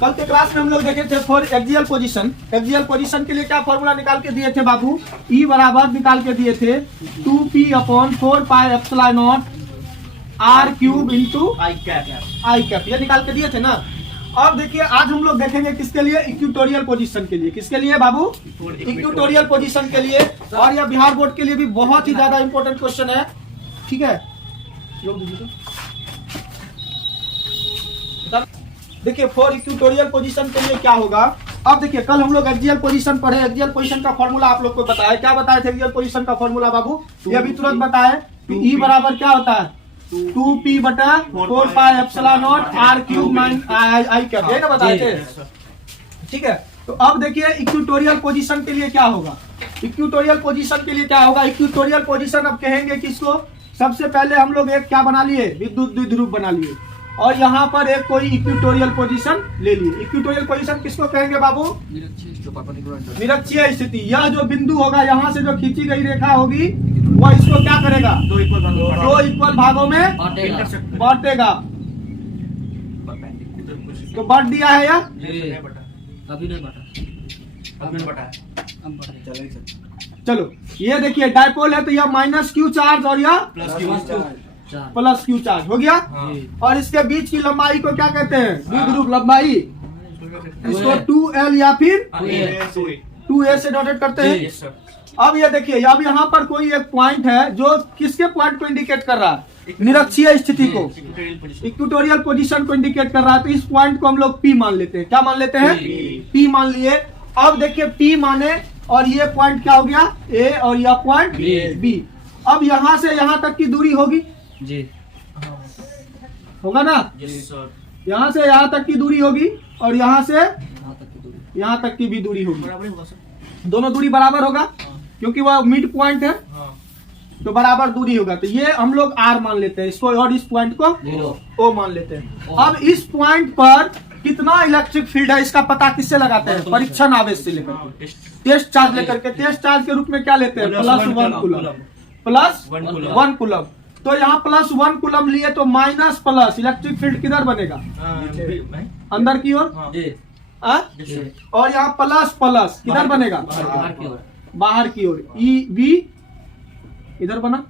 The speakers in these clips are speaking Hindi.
कल के क्लास में हम लोग देखे थे for axial position. Axial position के लिए क्या फॉर्मूला निकाल के दिए थे बाबू? ई बराबर निकाल के दिए थे 2p/4πε0 r³ इंटू आई कैप, ये निकाल के दिए थे ना। अब देखिए आज हम लोग देखेंगे किसके लिए? इक्वेटोरियल पोजीशन के लिए। किसके लिए बाबू? इक्वेटोरियल पोजीशन के लिए। और यह बिहार बोर्ड के लिए भी बहुत ही ज्यादा इंपॉर्टेंट क्वेश्चन है, ठीक है। देखिए फॉर इक्वेटोरियल पोजीशन के लिए क्या होगा। अब देखिए कल हम लोग एक्सियल पोजीशन पढ़े, एक्सियल पोजीशन का फॉर्मूला आप लोग को बताया। क्या बताया था एक्सियल पोजीशन का फॉर्मूला बाबू? ये अभी तुरंत बताए। ई बराबर क्या होता है? 2p/4πε0 r³ आई कैप, ये ना बताए थे, ठीक है। तो अब देखिए इक्वेटोरियल पोजीशन के लिए क्या होगा। इक्वेटोरियल पोजीशन के लिए क्या होगा? इक्वेटोरियल पोजीशन अब कहेंगे किसको? सबसे पहले हम लोग एक क्या बना लिए? विद्युत द्विध्रुव बना लिए। और यहाँ पर एक कोई इक्वेटोरियल पोजीशन ले लिए। इक्वेटोरियल पोजीशन किसको कहेंगे बाबू? निरक्षीय स्थिति। यह जो बिंदु होगा, यहाँ से जो खींची गई रेखा होगी, वह इसको क्या करेगा? दो इक्वल भागों में बांटेगा। तो बांट दिया है या? अभी नहीं बांटा। चलो ये देखिए डायपोल है तो यह -q चार्ज और यह प्लस q चार्ज हो गया। और इसके बीच की लंबाई को क्या कहते हैं? द्विध्रुव लंबाई। इसको 2l या फिर 2a से डॉटेड करते हैं। अब ये देखिए अब यहाँ पर कोई एक पॉइंट है जो किसके पॉइंट को इंडिकेट कर रहा है? निरक्षीय स्थिति को, इक्वेटोरियल पोजीशन को इंडिकेट कर रहा है। तो इस पॉइंट को हम लोग P मान लेते हैं। क्या मान लेते हैं? P मान लिए। अब देखिए P माने और ये पॉइंट क्या हो गया? A और यह पॉइंट B। अब यहाँ से यहाँ तक की दूरी होगी जी, होगा ना? यहाँ से यहाँ तक की दूरी होगी और यहाँ से यहाँ तक की भी दूरी होगी। दोनों दूरी बराबर होगा क्योंकि वह मिड पॉइंट है, तो बराबर दूरी होगा। तो ये हम लोग R मान लेते हैं इसको, और इस पॉइंट को O मान लेते हैं। अब इस पॉइंट पर कितना इलेक्ट्रिक फील्ड है इसका पता किससे लगाते हैं? परीक्षण आवेश से लेकर के, टेस्ट चार्ज लेकर के। टेस्ट चार्ज के रूप में क्या लेते हैं? +1 कूलम। तो यहाँ +1 कूलम लिए तो माइनस प्लस इलेक्ट्रिक फील्ड किधर बनेगा? अंदर की ओर। और यहाँ प्लस प्लस किधर बनेगा? बाहर की ओर। EB इधर बना।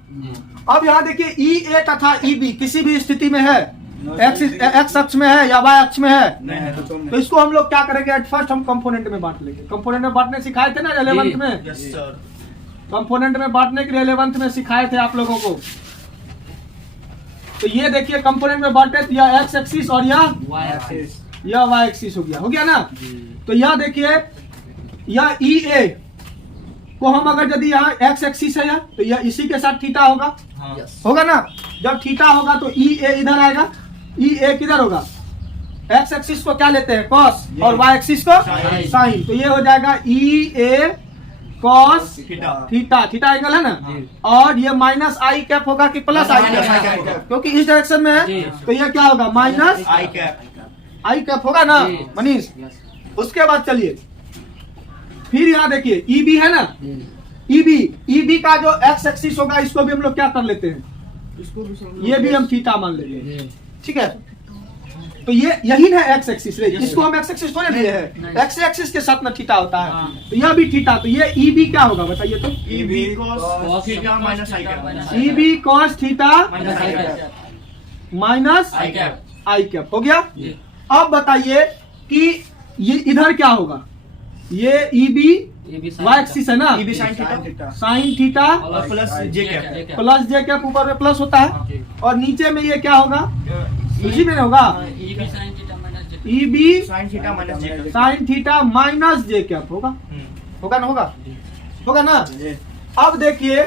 अब यहाँ देखिए EA तथा EB किसी भी स्थिति में है, एक्स अक्ष में है या Y अक्ष में है, तो इसको हम लोग क्या करेंगे? एट फर्स्ट हम कंपोनेंट में बांट लेंगे। कंपोनेंट में बांटने सिखाए थे ना 11th में? कंपोनेंट में बांटने के लिए 11th में सिखाए थे आप लोगों को। तो ये देखिए कंपोनेंट में बांटे तो यह एक्स एक्सिस और यह वाई एक्सिस हो गया ना। तो यह देखिए यह EA को हम अगर यदि यहाँ एक्स एक्सिस है तो यह इसी के साथ थीटा होगा, होगा ना। जब थीटा होगा तो EA इधर आएगा। EA किधर होगा? एक्स एक्सिस को क्या लेते हैं? कॉस, और वाई एक्सिस को साइन। तो ये हो जाएगा EA cos theta. Theta angle है ना। और ये माइनस आई कैप होगा कि प्लस आई कैप? क्योंकि इस डायरेक्शन में है तो ये क्या होगा? माइनस आई कैप होगा ना मनीष। उसके बाद चलिए फिर यहाँ देखिए EB है ना। EB का जो एक्स एक्सिस होगा इसको भी हम लोग क्या कर लेते हैं? ये भी हम थीटा मान लेते हैं, ठीक है। तो ये यही है एक्स एक्सिस। इसको हम एक्स एक्सिस थोड़े लिए हैं, एक्स एक्सिस के साथ ना थीटा होता है। तो यह भी थीटा। तो ये EB क्या होगा बताइए तो? EB cos theta minus i cap हो गया। अब बताइए कि ये इधर क्या होगा? ये EB वाई एक्सिस है ना, साइन थीटा प्लस जे कैप, ऊपर में प्लस होता है। और नीचे में ये क्या होगा? इसी में होगा EB साइन थीटा माइनस जे कैप होगा, होगा ना? होगा ना। अब देखिए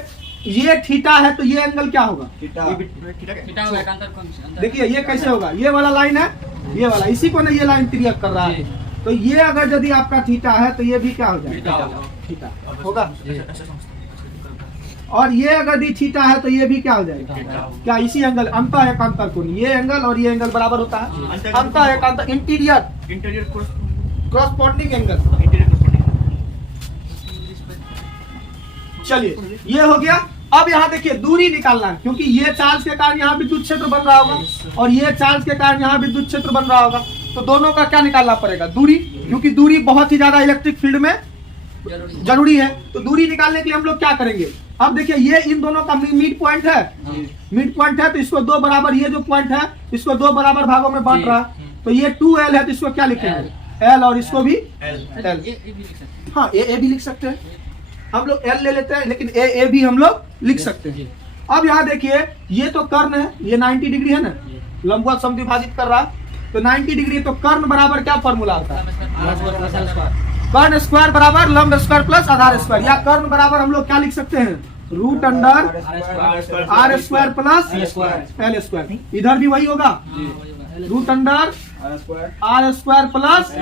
ये थीटा है तो ये एंगल क्या होगा? देखिए ये कैसे होगा? ये वाला लाइन है, ये वाला, इसी को ना ये लाइन तिर्यक कर रहा है। तो ये अगर यदि आपका थीटा है तो ये भी क्या हो जाएगा? थीटा होगा। और ये अगर दी थीटा है तो ये भी क्या हो जाएगा? क्या इसी एंगल अंतः एकांतर कोण, ये एंगल और ये एंगल बराबर होता है। अंतः एकांतर इंटीरियर क्रॉसपोंडिंग एंगल। चलिए ये हो गया। अब यहाँ देखिए दूरी निकालना है, क्योंकि ये चार्ज के कारण यहाँ विद्युत क्षेत्र बन रहा होगा और ये चार्ज के कारण यहाँ विद्युत क्षेत्र बन रहा होगा। तो दोनों का क्या निकालना पड़ेगा, दूरी, क्योंकि दूरी बहुत ही ज्यादा इलेक्ट्रिक फील्ड में जरूरी है। तो दूरी निकालने के लिए हम लोग क्या करेंगे, अब देखिए ये इन दोनों का मिड पॉइंट है, मिड पॉइंट है, तो इसको दो बराबर, ये जो पॉइंट है इसको दो बराबर भागों में बांट रहा है, तो ये 2L है, तो इसको क्या लिखेंगे, L, और इसको भी L। हाँ ए भी लिख सकते हैं, हम लोग L ले लेते हैं, लेकिन ए भी हम लोग लिख सकते हैं। अब यहाँ देखिए ये तो कर्ण है, ये 90 डिग्री है ना, लंबवत समद्विभाजित कर रहा है, तो 90 डिग्री, तो कर्ण बराबर क्या फॉर्मूला आता है, कर्ण स्क्वायर बराबर लंब स्क्वायर प्लस आधार स्क्वायर, या कर्ण बराबर हम लोग क्या लिख सकते हैं, root under R square plus L square, इधर भी वही होगा, root under R square plus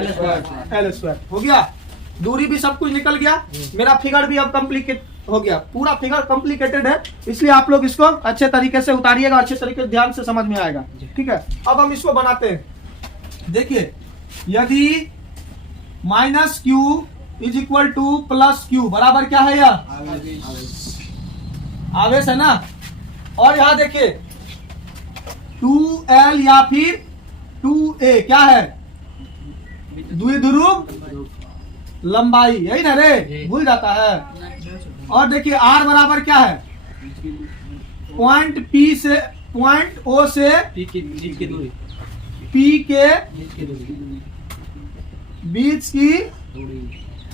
L square. हो गया, दूरी भी सब कुछ निकल गया, मेरा फिगर भी अब कॉम्प्लिकेट हो गया, पूरा फिगर कॉम्प्लिकेटेड है, इसलिए आप लोग इसको अच्छे तरीके से उतारिएगा, अच्छे तरीके से ध्यान से समझ में आएगा। ठीक है, अब हम इसको बनाते हैं। देखिए यदि minus Q is equal two plus Q बराबर क्या है, यह आवेश है ना, और यहां देखिए 2L या फिर 2A क्या है, द्विध्रुव लंबाई, यही ना रे, भूल जाता है। और देखिए R बराबर क्या है, पॉइंट P से, पॉइंट O से P के बीच की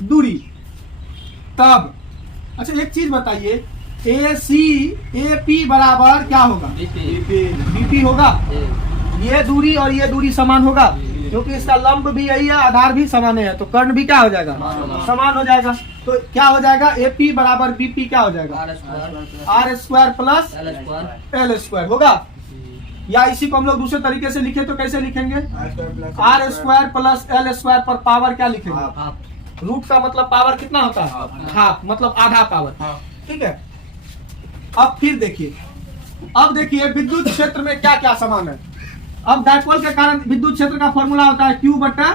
दूरी। तब अच्छा एक चीज बताइए, AP बराबर क्या होगा, BP होगा, ये दूरी और ये दूरी समान होगा, क्योंकि इसका लंब भी यही है, आधार भी समान है, तो कर्ण भी क्या हो जाएगा, समान हो जाएगा। तो क्या हो जाएगा, AP बराबर BP क्या हो जाएगा, R square plus L square होगा। या इसी को हम लोग दूसरे तरीके से लिखे तो कैसे लिखेंगे, R square plus L square पर पावर क्या लिखेंगे, रूट का मतलब पावर कितना होता है, हाफ, मतलब आधा पावर। ठीक है, अब फिर देखिए, अब देखिए विद्युत क्षेत्र में क्या क्या समान है। अब डायपोल के कारण विद्युत क्षेत्र का फॉर्मूला होता है Q बटा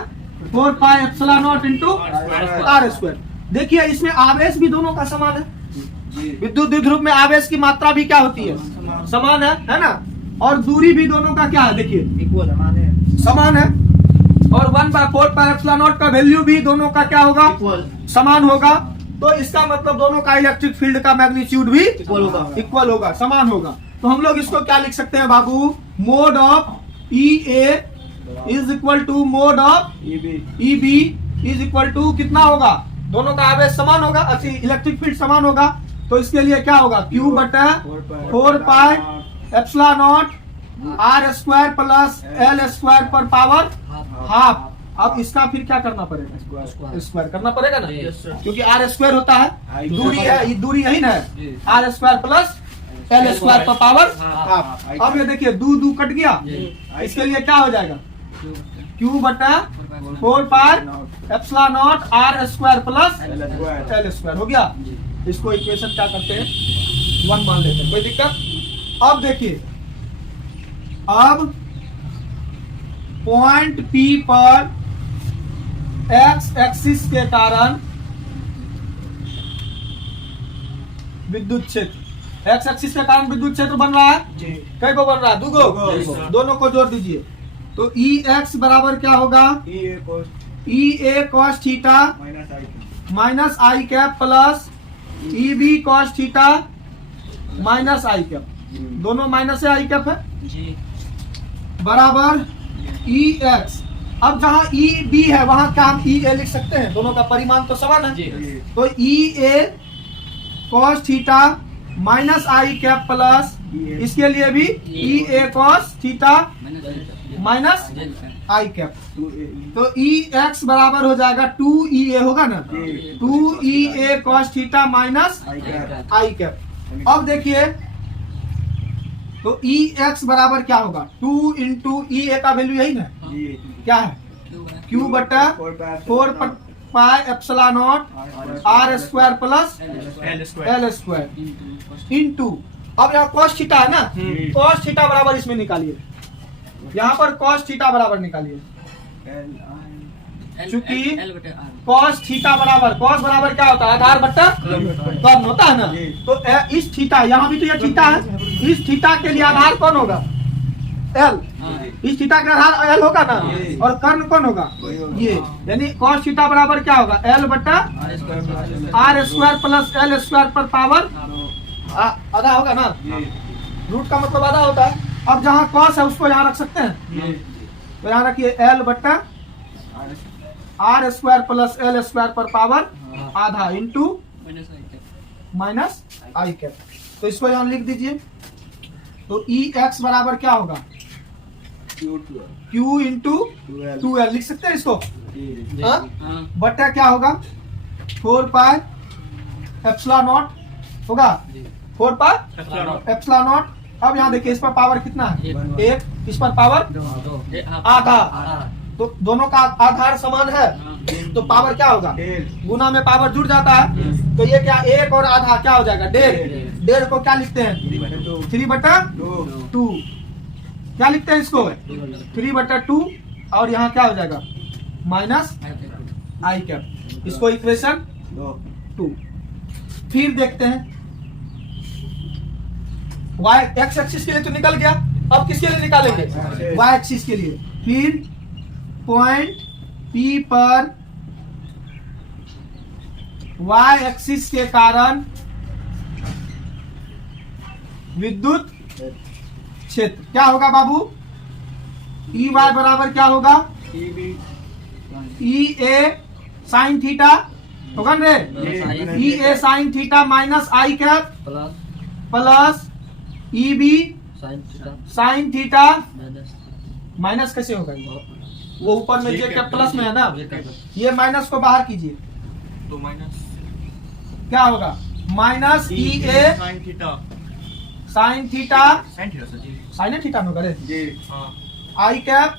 4 pi epsilon not into R square. देखिए इसमें आवेश भी दोनों का समान है, विद्युत द्विध्रुव में आवेश की मात्रा भी क्या होती है, समान है ना, और दूरी भी दोनों का क्या है, देखिए समान है, और 1/4 पाई एप्सिलॉन नॉट का वैल्यू भी दोनों का क्या होगा, समान होगा। तो इसका मतलब दोनों का इलेक्ट्रिक फील्ड का मैग्नीट्यूड भी इक्वल होगा, समान होगा। तो हम लोग इसको क्या लिख सकते हैं बाबू, mode of EA is equal to mode of EB is equal to कितना होगा, दोनों का आवेश समान होगा, अच्छी इलेक्ट्रिक फील्ड समान होगा, तो इसके लिए क्या होगा, Q बटा 4 pi epsilon not R square plus L square पर पावर हाफ। अब इसका फिर क्या करना पड़ेगा, स्क्वायर करना पड़ेगा ना, क्योंकि R स्क्वायर होता है, दूरी है, दूरी यही ना है, R square plus L square पर पावर हाफ। अब ये देखिए दू कट गया, इसके लिए क्या हो जाएगा, Q बटा 4 pi epsilon not R square plus L square हो गया। इसको इक्वेशन क्या करते हैं, 1 मान लेते हैं, कोई दिक्कत। अब देखिए, अब पॉइंट P पर X एक्सिस के कारण विद्युत क्षेत्र, X एक्सिस के कारण विद्युत क्षेत्र बन रहा है, कई को बन रहा है, दूगो, दोनों को जोड़ दीजिए। तो EX बराबर क्या होगा, EA cos theta minus i cap plus EB cos theta minus i cap, दोनों माइनस से आई कैप है, बराबर EX। अब जहां EB है वहां क्या हम EA लिख सकते हैं, दोनों का परिमाण तो समान है, तो EA cos theta minus i cap plus, इसके लिए भी EA cos theta minus i cap, तो EX बराबर हो जाएगा 2EA होगा ना, 2EA cos theta minus i cap. अब देखिए तो EX बराबर क्या होगा, 2 इंटू EA का वैल्यू यही ना, क्या है, Q बटा 4 pi epsilon not R square plus L square into, अब यहाँ cos थीटा है ना, cos थीटा बराबर इसमें निकालिए, यहाँ पर cos थीटा बराबर निकालिए, चूंकि cos थीटा बराबर, cos बराबर क्या होता है, आधार बट्टा कर्ण होता है ना, तो इस थीटा, यहाँ भी तो ये थीटा है, इस थीटा के लिए आधार कौन होगा, एल, इस थीटा का आधार एल होगा ना, और कर्ण कौन होगा ये, यानी cos थीटा बराबर क्या होगा एल बटा R square plus L square पर पावर आधा होगा ना, रूट का मतलब आधा होता है। अब जहाँ cos है उसको यहाँ रख सकते हैं, तो यहाँ रखिए एल बटा R square plus L square पर पावर आधा इंटू माइनस आई कैप। तो इसको यहाँ लिख दीजिए, तो ई एक्स बराबर क्या होगा Q इंटू 2L लिख सकते हैं इसको, बटा क्या होगा 4 पाई एप्सिलॉन नॉट होगा, 4 पाई एप्सिलॉन नॉट। अब यहाँ देखिए इस पर पावर कितना है 1, इस पर पावर आधा, तो दोनों का आधार समान है, तो पावर क्या होगा गुना में पावर जुड़ जाता है, तो ये क्या 1 और आधा क्या हो जाएगा 1.5, 1.5 को क्या लिखते हैं 3/2, क्या लिखते हैं इसको 3/2, और यहाँ क्या हो जाएगा माइनस आई कैप, इसको इक्वेशन 2। फिर देखते हैं y एक्स एक्सिस के लिए तो निकल गया, अब किसके लिए निकालेंगे y एक्सिस के लिए। फिर पॉइंट P पर y एक्सिस के कारण विद्युत क्षेत्र क्या होगा बाबू, ई वाई बराबर क्या होगा ई ए साइन थीटा होगा रे, E A sine theta minus i cap plus E B sine theta minus कैसे होगा, वो ऊपर में जे कैप प्लस में है ना, ये माइनस को बाहर कीजिए तो माइनस क्या होगा minus E A sine theta sine theta में करे आई कैप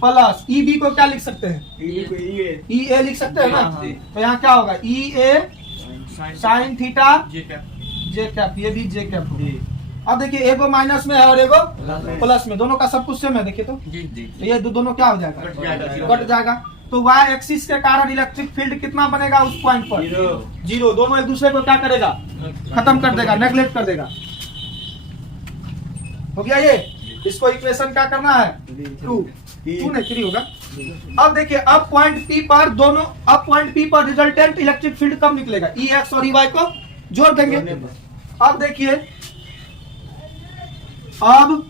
प्लस ई बी को क्या लिख सकते हैं ई ए लिख सकते हैं ना, तो यहाँ क्या होगा ई A sine theta J cap, ये भी जे कैप होगा। अब देखिए एगो माइनस में है और एगो प्लस में, दोनों का सब कुछ सेम है, देखिए तो ये दोनों क्या हो जाएगा कट जाएगा। तो y एक्सिस के कारण इलेक्ट्रिक फील्ड कितना बनेगा उस पॉइंट पर 0, दोनों एक दूसरे को क्या करेगा खत्म कर देगा, नेग्लेक्ट कर देगा। हो गया ये, इसको इक्वेशन क्या करना है 2 नहीं 3 होगा। अब देखिए अब पॉइंट P पर दोनों, अब पॉइंट P पर रिजल्टेंट इलेक्ट्रिक फील्ड कब निकलेगा, ई एक्स और ई वाई को जोड़ देंगे। अब देखिए अब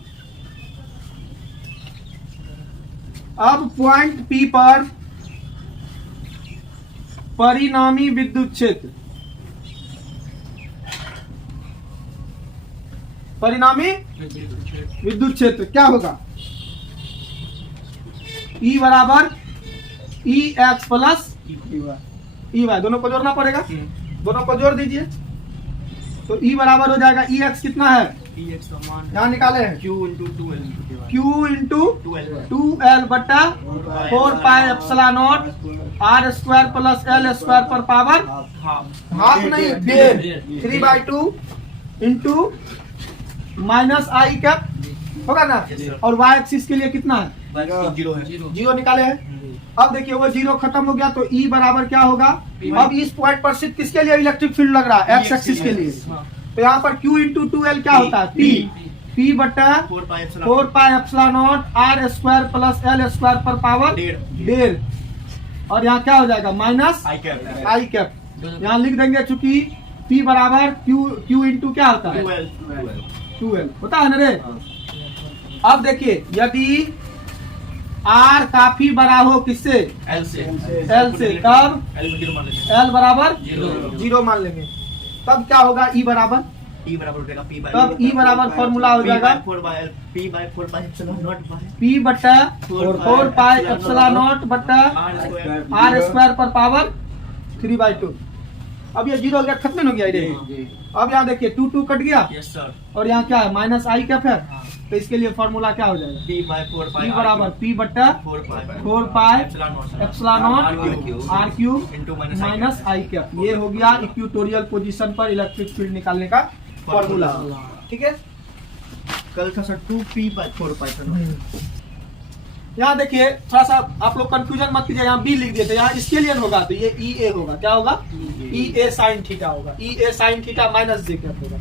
पॉइंट P पर परिणामी विद्युत क्षेत्र, परिणामी विद्युत क्षेत्र क्या होगा E बराबर ई एक्स प्लस ई वाई, दोनों को जोड़ना पड़ेगा, दोनों को जोड़ दीजिए, तो E बराबर हो जाएगा ई एक्स कितना है यहाँ निकाले हैं Q इंटू 2L बटा 4 pi epsilon not R square plus L square पर पावर हाफ नहीं 3/2 इंटू माइनस आई कैप होगा ना, और y एक्सिस के लिए कितना है 0 निकाले हैं। अब देखिए वो 0 खत्म हो गया, तो E बराबर क्या होगा, अब इस पॉइंट पर सिर्फ किसके लिए इलेक्ट्रिक फील्ड लग रहा है x एक्सिस के लिए, तो यहाँ पर Q इंटू 2L क्या होता है P बटा 4 pi epsilon not R square plus L square पर पावर 1.5, और यहाँ क्या हो जाएगा माइनस आई कैप, यहाँ लिख देंगे चूंकि P बराबर Q इंटू क्या होता है 2L होता है ना रे। अब देखिए यदि R काफी बड़ा हो किससे L से तब L बराबर 0 मान लेंगे, तब क्या होगा E बराबर तब E बराबर फॉर्मूला हो जाएगा P बटा 4 पाई एप्सिलॉन नॉट बटा R स्क्वायर पर पावर 3/2। अब ये 0 हो गया, खत्म हो गया ये। अब यहाँ देखिए 2 कट गया, और यहाँ क्या है माइनस आई कैप है, तो इसके लिए फॉर्मूला क्या हो जाएगा P बराबर P बटा 4 pi epsilon not R cube minus i cap. ये हो गया इक्वेटोरियल पोजीशन पर इलेक्ट्रिक फील्ड निकालने का फॉर्मूला, ठीक है। कल था सर 2P/4 यहाँ देखिए थोड़ा सा आप लोग कंफ्यूजन मत कीजिए, यहाँ बी लिख दिए थे, यहाँ इसके लिए होगा तो ये ई ए होगा, क्या होगा ई ए साइन थीटा होगा, ई A sine theta minus J cap होगा।